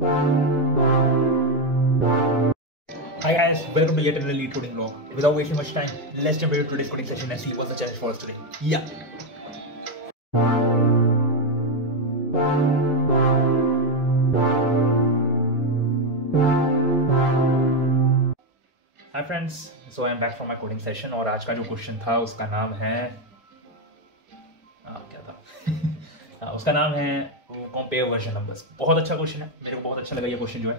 Hi guys, welcome to yet another lead coding vlog. Without wasting much time, let's jump into today's coding session and see what's the challenge for us today. Yeah. Hi friends, so I am back from my coding session और आज का जो question था उसका नाम है क्या था उसका नाम है कंपेयर वर्जन नंबर्स। बहुत अच्छा क्वेश्चन है, मेरे को बहुत अच्छा लगा ये क्वेश्चन जो है।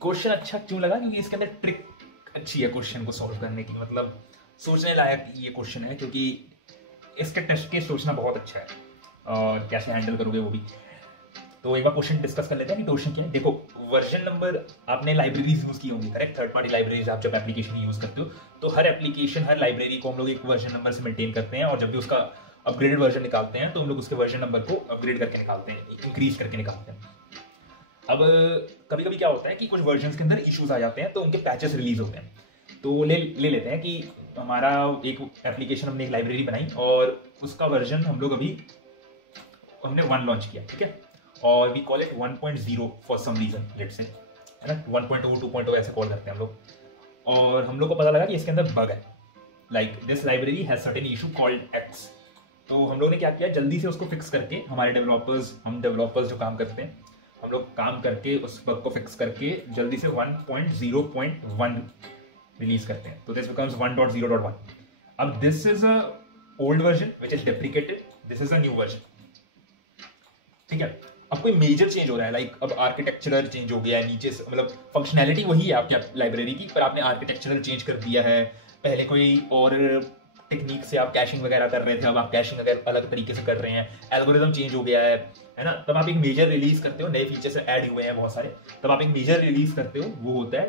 क्वेश्चन अच्छा क्यों लगा? क्योंकि इसके अंदर ट्रिक अच्छी है क्वेश्चन को सॉल्व करने की, मतलब सोचने लायक ये क्वेश्चन है, क्योंकि इसके टेस्ट केस सोचना बहुत अच्छा है और कैसे हैंडल करोगे वो भी। तो एक बार क्वेश्चन डिस्कस कर लेते हैं कि क्वेश्चन क्या है। देखो, वर्जन नंबर आपने लाइब्रेरीज यूज की होंगी, करेक्ट? थर्ड पार्टी लाइब्रेरीज आप जब एप्लीकेशन यूज करते हो तो हर एप्लीकेशन, हर लाइब्रेरी को हम लोग एक वर्जन नंबर से मेंटेन करते हैं, और जब भी उसका अपग्रेडेड वर्जन निकालते हैं तो हम लोग उसके वर्जन नंबर को अपग्रेड करके निकालते हैं, इंक्रीज करके निकालते हैं। अब कभी कभी क्या होता है कि कुछ वर्जन के अंदर इश्यूज आ जाते हैं तो उनके पैचेस रिलीज होते हैं। तो ले लेते हैं कि हमारा एक एप्लीकेशन, हमने एक लाइब्रेरी बनाई और उसका वर्जन हम लोग अभी हमने 1 लॉन्च किया, ठीक है, और we call it 1.0 for some reason, let's say, है ना, 1.2 2.0 ऐसे कॉल करते हैं हम लोग। और हम लोग को पता लगा कि इसके अंदर बग है, like this library has certain issue called x. तो हम लोग ने क्या किया, जल्दी से उसको फिक्स करके, हमारे हम डेवलपर्स जो काम करते हैं, हम लोग काम करके उस बग को फिक्स करके जल्दी से 1.0.1 रिलीज करते हैं। तो दिस बिकम्स 1.0.1। अब this is a old version which is deprecated, this is a new version, ठीक है। अब कोई मेजर चेंज हो रहा है, लाइक अब आर्किटेक्चरल चेंज हो गया है नीचे से, मतलब फंक्शनैलिटी वही है आपकी लाइब्रेरी की, पर आपने आर्किटेक्चरल चेंज कर दिया है। पहले कोई और टेक्निक से आप कैशिंग वगैरह कर रहे थे, अब आप कैशिंग अगर अलग तरीके से कर रहे हैं, एल्गोरिथम चेंज हो गया है ना। तब आप एक मेजर रिलीज करते हो, नए फीचर्स ऐड हुए हैं बहुत सारे, तब आप एक मेजर रिलीज करते हो, वो होता है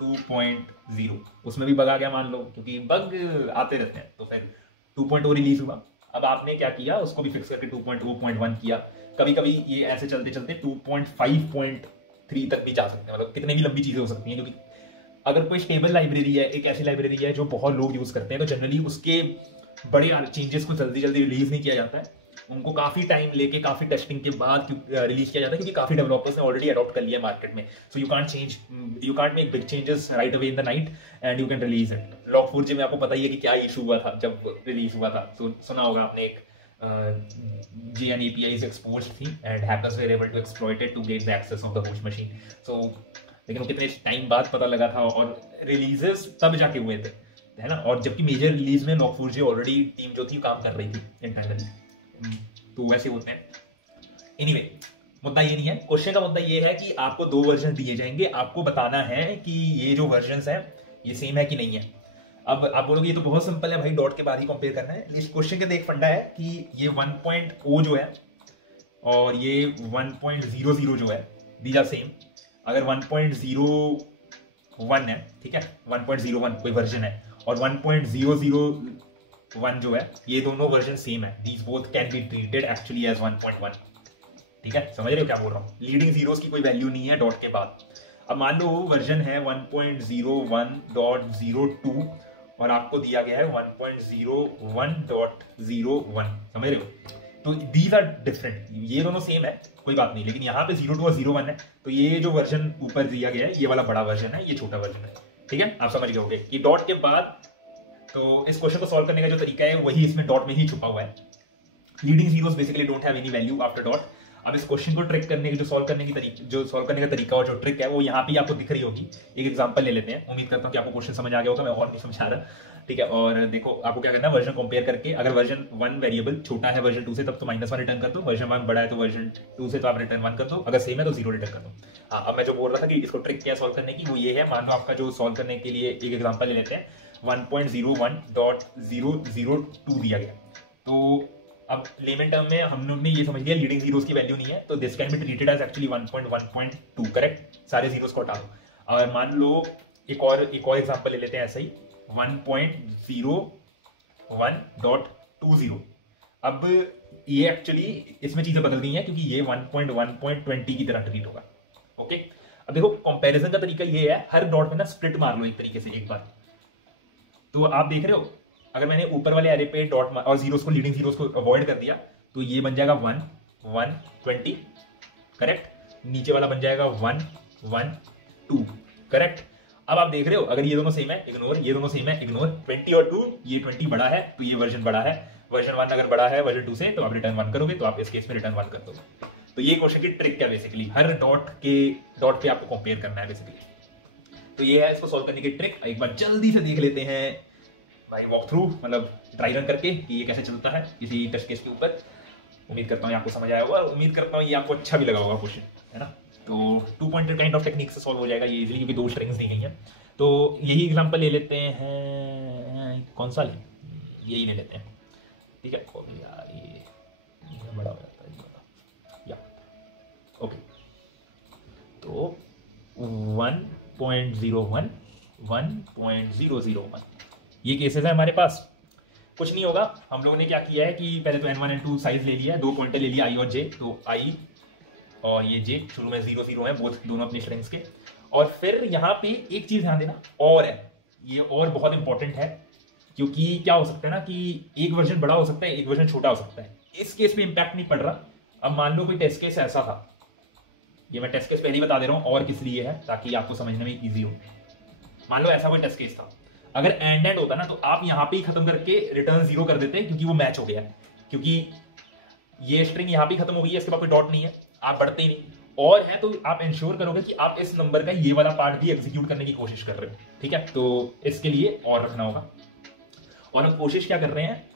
2.0। उसमें भी बग आ गया मान लो, क्योंकि बग आते रहते हैं, तो फिर 2.0 रिलीज हुआ। अब आपने क्या किया, उसको भी फिक्स करके 2.0.1 किया। कभी कभी ये ऐसे चलते चलते 2.5.3 तक भी जा सकते हैं, मतलब कितने भी लंबी चीजें हो सकती हैं, क्योंकि अगर कोई स्टेबल लाइब्रेरी है, एक ऐसी लाइब्रेरी है जो बहुत लोग यूज करते हैं, तो जनरली उसके बड़े चेंजेस को जल्दी जल्दी रिलीज नहीं किया जाता है, उनको काफी टाइम लेके, काफी टेस्टिंग के बाद रिलीज किया जाता है, क्योंकि काफी डेवलपर्स ने ऑलरेडी अडॉप्ट कर लिया मार्केट में। So you can't make big changes right away in the night and you can release it. Log4j में आपको पता ही है कि क्या इशू हुआ था जब रिलीज हुआ था, तो सुना होगा आपने, एक JN APIs exposed थी and hackers were able to exploit it to get the access of the host machine. So लेकिन वो कितने टाइम बाद पता लगा था, और रिलीजेस तब जाके हुए थे, है ना। और जबकि मेजर रिलीज में Log4j ऑलरेडी टीम जो थी काम कर रही थी इंटरनली, तो वैसे होते हैं। एनीवे, मुद्दा ये नहीं है, क्वेश्चन का मुद्दा ये है कि आपको 2 वर्जन दिए जाएंगे, आपको बताना है कि ये जो वर्जन है ये सेम है कि नहीं है। अब आप बोलोगे ये तो बहुत सिंपल है भाई, डॉट के बाद ही कंपेयर करना है। इस क्वेश्चन के अंदर एक फंडा है कि ये 1.0 जो है और ये 1.00 जो है, दीज आर सेम। अगर 1.01 है, ठीक है, 1.01 कोई वर्जन है, और 1.001 जो है, ये दोनों वर्जन सेम है, these both can be treated actually as 1.1, ठीक है। समझ रहे हो क्या बोल रहा हूँ? लीडिंग जीरोस की कोई वैल्यू नहीं है डॉट के बाद। अब मान लो वर्जन है 1.01.02 और आपको दिया गया है 1.01.01, समझ रहे हो? तो दीज आर डिफरेंट, ये दोनों सेम है, कोई बात नहीं, लेकिन यहाँ पे 02 और 01 है, तो ये जो वर्जन ऊपर दिया गया है ये वाला बड़ा वर्जन है, ये छोटा वर्जन है, ठीक है। आप समझ गए होंगे कि डॉट के बाद, तो इस क्वेश्चन को सॉल्व करने का जो तरीका है वही इसमें डॉट में ही छुपा हुआ है। Leading zeros basically don't have any value after dot. अब इस क्वेश्चन को ट्रिक करने की जो सॉल्व करने का तरीका और जो ट्रिक है वो यहाँ पे आपको दिख रही होगी। एक एग्जांपल ले लेते हैं, उम्मीद करता हूँ कि आपको क्वेश्चन समझ आ गया होगा, मैं और नहीं समझा रहा, ठीक है। और देखो, आपको क्या करना है, वर्जन कंपेयर करके, अगर वर्जन 1 वेरिएबल छोटा है वर्जन 2 से, तब तो -1 रिटर्न कर दो, वर्जन 1 बड़ा है तो वर्जन 2 से तो आप रिटर्न 1 कर दो, अगर सेम है तो 0 रिटर्न कर दो। हाँ, अब मैं जो बोल रहा था कि इसको ट्रिक क्या सॉल्व करने की, वो ये है, मान लो आपका जो सॉल्व करने के लिए एक एग्जाम्पल ले लेते हैं, 1.01.002 दिया गया। तो अब लेमन टर्म में हम लोग ने ये समझ लिया लीडिंग जीरोस की वैल्यू नहीं है, तो this can be treated as actually 1.1.2, correct. सारे जीरोस को हटा दो। और मान लो एक और एग्जांपल ले लेते हैं ऐसा ही, 1.01.20। अब ये एक्चुअली इसमें चीजें बदल गई हैं, क्योंकि ये 1.1.20 की तरह ट्रीट होगा, ओके। अब देखो, कंपैरिजन का तरीका ये है, हर डॉट में ना स्प्लिट मार लो एक तरीके से एक बार। तो आप देख रहे हो, अगर मैंने ऊपर वाले एरे पे डॉट और जीरोस को, लीडिंग जीरोस को अवॉइड कर दिया, तो ये बन जाएगा 1 1 20, करेक्ट। नीचे वाला बन जाएगा 1 1 2, करेक्ट। अब आप देख रहे हो अगर ये दोनों सेम है इग्नोर, ये दोनों सेम है इग्नोर, 20 और 2, ये 20 बड़ा है तो ये वर्जन बड़ा है, वर्जन 1 अगर बड़ा है वर्जन 2 से तो आप रिटर्न 1 करोगे, तो आप इस केस में रिटर्न 1 कर दोगे। तो ये क्वेश्चन की ट्रिक है बेसिकली, हर डॉट पे आपको कंपेयर करना है बेसिकली। तो ये है इसको सॉल्व करने की ट्रिक। एक बार जल्दी से देख लेते हैं भाई वॉक थ्रू, मतलब ड्राई रन करके कि ये कैसे चलता है इसी टेस्ट केस के ऊपर। उम्मीद करता हूँ आपको समझ आया होगा, उम्मीद करता हूँ ये आपको अच्छा भी लगा होगा क्वेश्चन, है ना। तो 2 पॉइंटर काइंड ऑफ टेक्निक से सॉल्व हो जाएगा ये इजीली, क्योंकि 2 स्ट्रिंग्स दी गई हैं। तो यही एग्जांपल ले लेते हैं, कौन सा लें, यही ले लेते हैं, ठीक है। यार ये बड़ा हो जाता है या ओके। तो 1.01 1.001 ये केसेस है हमारे पास। कुछ नहीं होगा, हम लोगों ने क्या किया है कि पहले तो n1 n2 साइज ले लिया है, 2 पॉइंटर ले लिया i और j, तो i और ये j शुरू में 0 0 है, बोथ दोनों अपने स्ट्रिंग्स के। और फिर यहाँ पे एक चीज ध्यान देना, और है, ये और बहुत इंपॉर्टेंट है, क्योंकि क्या हो सकता है ना कि एक वर्जन बड़ा हो सकता है, एक वर्जन छोटा हो सकता है। इस केस में इंपैक्ट नहीं पड़ रहा। अब मान लो कोई टेस्ट केस ऐसा था, ये मैं टेस्ट केस पहले ही बता दे रहा हूँ और किस लिए है ताकि आपको समझने में इजी हो। मान लो ऐसा कोई टेस्ट केस था, अगर एंड होता ना तो आप यहां पे ही खत्म करके रिटर्न 0 कर देते, क्योंकि वो मैच हो गया है, क्योंकि ये स्ट्रिंग यहां पे खत्म हो गई है, इसके बाद कोई डॉट नहीं है, आप बढ़ते ही नहीं। और है तो आप इंश्योर करोगे कि आप इस नंबर का ये वाला पार्ट भी एग्जीक्यूट करने की कोशिश कर रहे हो, ठीक है। तो इसके लिए और रखना होगा। और हम कोशिश क्या कर रहे हैं,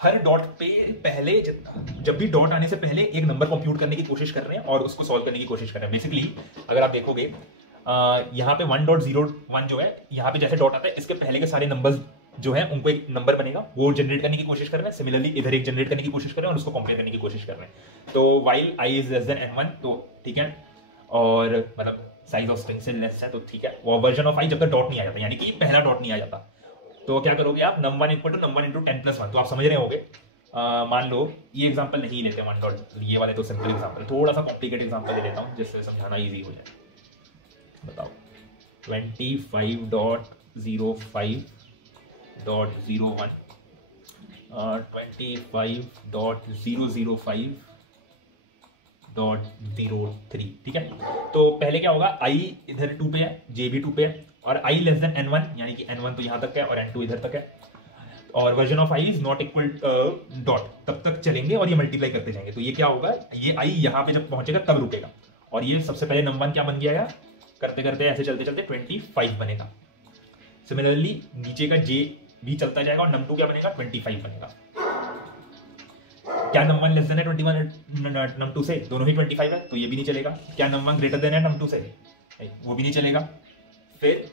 हर डॉट पे पहले जब भी डॉट आने से पहले एक नंबर कंप्यूट करने की कोशिश कर रहे हैं और उसको सॉल्व करने की कोशिश कर रहे हैं। बेसिकली अगर आप देखोगे यहाँ पे 1.01 जो है, यहाँ पे जैसे डॉट आता है इसके पहले के सारे नंबर्स जो है उनको एक नंबर बनेगा, वो जनरेट करने की कोशिश कर रहे हैं। सिमिलरली इधर एक जनरेट करने की कोशिश कर रहे हैं और उसको कंपेयर करने की कोशिश कर रहे हैं। तो while i is less than n1, तो ठीक है, और मतलब साइज ऑफ स्ट्रिंग से लेस है तो ठीक है। और वर्जन ऑफ i जब तक डॉट नहीं आ जाता, यानी कि पहला डॉट नहीं आ जाता, तो क्या करोगे आप, num1 equal to num1 into 10 plus 1। तो आप समझ रहे होंगे। मान लो ये एग्जांपल नहीं लेते 1 डॉट, ये वाले तो सिंपल एग्जांपल, थोड़ा सा कॉम्प्लिकेटेड एग्जांपल ले लेता हूँ जिससे समझाना इजी हो जाए। बताओ 25.05.01 25.005.003, ठीक है। तो पहले क्या होगा, i इधर 2 पे है, j भी 2 पे है, और i लेस देन n1, यानी कि n1 तो यहां तक है और n2 इधर तक है, और version of i is not equal dot, तब तक चलेंगे और ये मल्टीप्लाई करते जाएंगे। तो ये क्या होगा, ये i यहां पे जब पहुंचेगा तब रुकेगा, और ये सबसे पहले num1 क्या बन गया यार, करते करते ऐसे चलते चलते 25 बनेगा। सिमिलरली नीचे का j भी चलता जाएगा और num2 क्या बनेगा, 25 बनेगा। क्या num1 लेस देन है 21 num2 से, दोनों ही 25 है तो ये भी नहीं चलेगा। क्या num1 ग्रेटर देन है num2 से, वो भी नहीं चलेगा। फिर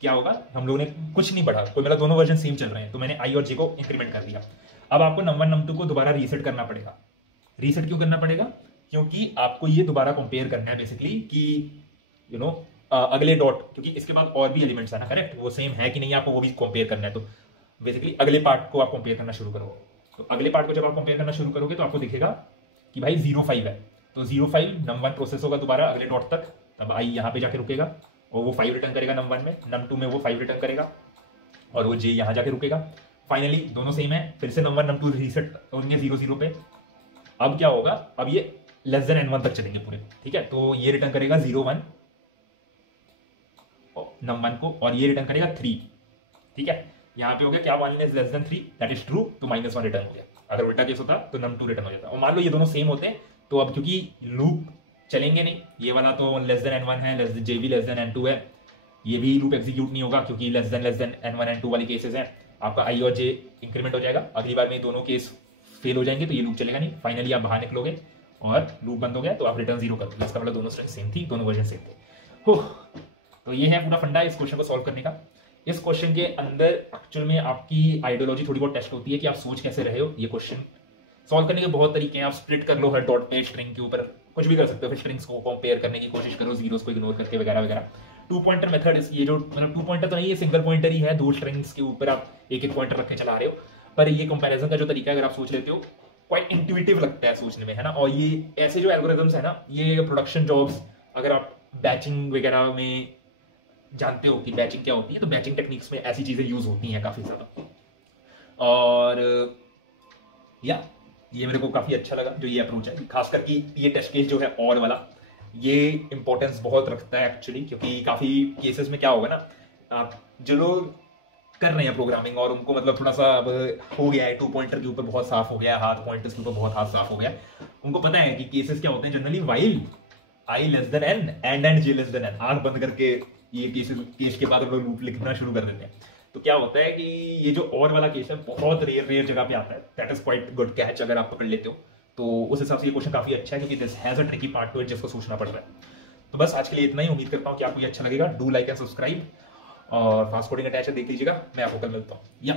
क्या होगा, हम लोगों ने कुछ नहीं बढ़ा, कोई मतलब दोनों वर्जन सेम चल रहे हैं, तो मैंने i और j को इंक्रीमेंट कर दिया। अब आपको num1 num2 को दोबारा रीसेट करना पड़ेगा। रीसेट क्यों करना पड़ेगा, क्योंकि आपको ये दोबारा कंपेयर करना है बेसिकली कि यू नो अगले डॉट, क्योंकि इसके बाद और भी एलिमेंट्स है ना, करेक्ट, वो सेम है कि नहीं आपको वो भी कंपेयर करना है। तो बेसिकली अगले पार्ट को आप कंपेयर करना शुरू करोगे। तो अगले पार्ट को जब आप कंपेयर करना शुरू करोगे तो आपको दिखेगा कि भाई 05 है, तो 05 num1 प्रोसेस होगा दोबारा अगले डॉट तक, तब i यहाँ पे जाके रुकेगा और वो 5 रिटर्न करेगा num1 में, num2 में वो 5 रिटर्न करेगा और वो j यहाँ जाके रुकेगा। फाइनली दोनों सेम है, फिर से num1 num2 रीसेट होंगे 0 पे। अब क्या होगा, अब ये लेस देन n1 तक चलेंगे पूरे, ठीक है। तो ये रिटर्न करेगा 01 num1 को, और ये रिटर्न करेगा 3, ठीक है। यहाँ पे हो गया क्या, 1 is less than 3, that is true, तो -1 रिटर्न हो गया। अगर उल्टा केस होता तो num2 रिटर्न हो जाता। और मान लो ये दोनों सेम होते हैं, तो अब क्योंकि लूप चलेंगे नहीं, ये वाला तो लेस देन n1 है, j भी लेस देन n2 है, ये भी लूप एग्जीक्यूट नहीं होगा क्योंकि लेस देन n1 n2 वाले केसेस हैं। आपका i और j इंक्रीमेंट हो जाएगा, अगली बार में दोनों केस फेल हो जाएंगे तो ये लूप चलेगा नहीं। फाइनली आप बाहर निकलोगे और लूप बंद हो गया तो आप रिटर्न 0 कर दोगे। इसका मतलब दोनों स्ट्रिंग सेम थी, दोनों वर्जन सेम थे। तो ये है पूरा फंडा इस क्वेश्चन को सॉल्व करने का। इस क्वेश्चन के अंदर एक्चुअल में आपकी आइडियोलॉजी थोड़ी बहुत टेस्ट होती है कि आप सोच कैसे रहे हो। ये क्वेश्चन सॉल्व करने के बहुत तरीके हैं, आप स्प्लिट कर लो हर डॉट पे, स्ट्रिंग के ऊपर कुछ भी कर सकते हो, फिर स्ट्रिंग्स को कंपेयर करने की कोशिश करो, जीरोस को इग्नोर करके वगैरह वगैरह। 2 पॉइंटर मेथड, ये जो मतलब 2 पॉइंटर तो नहीं, ये सिंगल पॉइंटर ही है, 2 स्ट्रिंग्स के ऊपर आप एक पॉइंटर रख के चला रहे हो। पर ये कंपैरिजन का जो तरीका है अगर आप सोच लेते हो, क्वाइट इंट्यूटिव लगता है सोचने में, है ना। और ये ऐसे जो एल्गोरिथम्स है ना, ये प्रोडक्शन जॉब्स, अगर आप बैचिंग वगैरह में जानते हो कि बैचिंग क्या होती है, तो बैचिंग टेक्निक्स में ऐसी चीजें यूज होती हैं काफी ज्यादा। और या ये मेरे को काफी अच्छा लगा जो ये अप्रोच है, खास करके ये टेस्ट केस जो है और वाला, ये इंपॉर्टेंस बहुत रखता है एक्चुअली, क्योंकि काफी केसेस में क्या होगा ना, जो लोग कर रहे हैं प्रोग्रामिंग और उनको मतलब थोड़ा सा अब हो गया है, 2 पॉइंटर के ऊपर बहुत साफ हो गया है हाथ, पॉइंटर्स के ऊपर बहुत हाथ साफ हो गया है, उनको पता है कि केसेस क्या होते हैं generally, while I less than N and J less than N, आंख बंद करके ये केस के बाद हम लोग लूप लिखना शुरू कर देते हैं। तो क्या होता है कि ये जो और वाला केस है बहुत रेयर जगह पे आता है, that is quite good catch अगर आप पकड़ लेते हो। तो उस हिसाब से ये क्वेश्चन काफी अच्छा है, क्योंकि this has a tricky part two it जिसको सोचना पड़ रहा है। तो बस आज के लिए इतना ही, उम्मीद करता हूँ कि आपको ये अच्छा लगेगा। डू लाइक एंड सब्सक्राइब, और फास्ट कोडिंग अटैच है देख लीजिएगा। मैं आपको कल मिलता हूँ या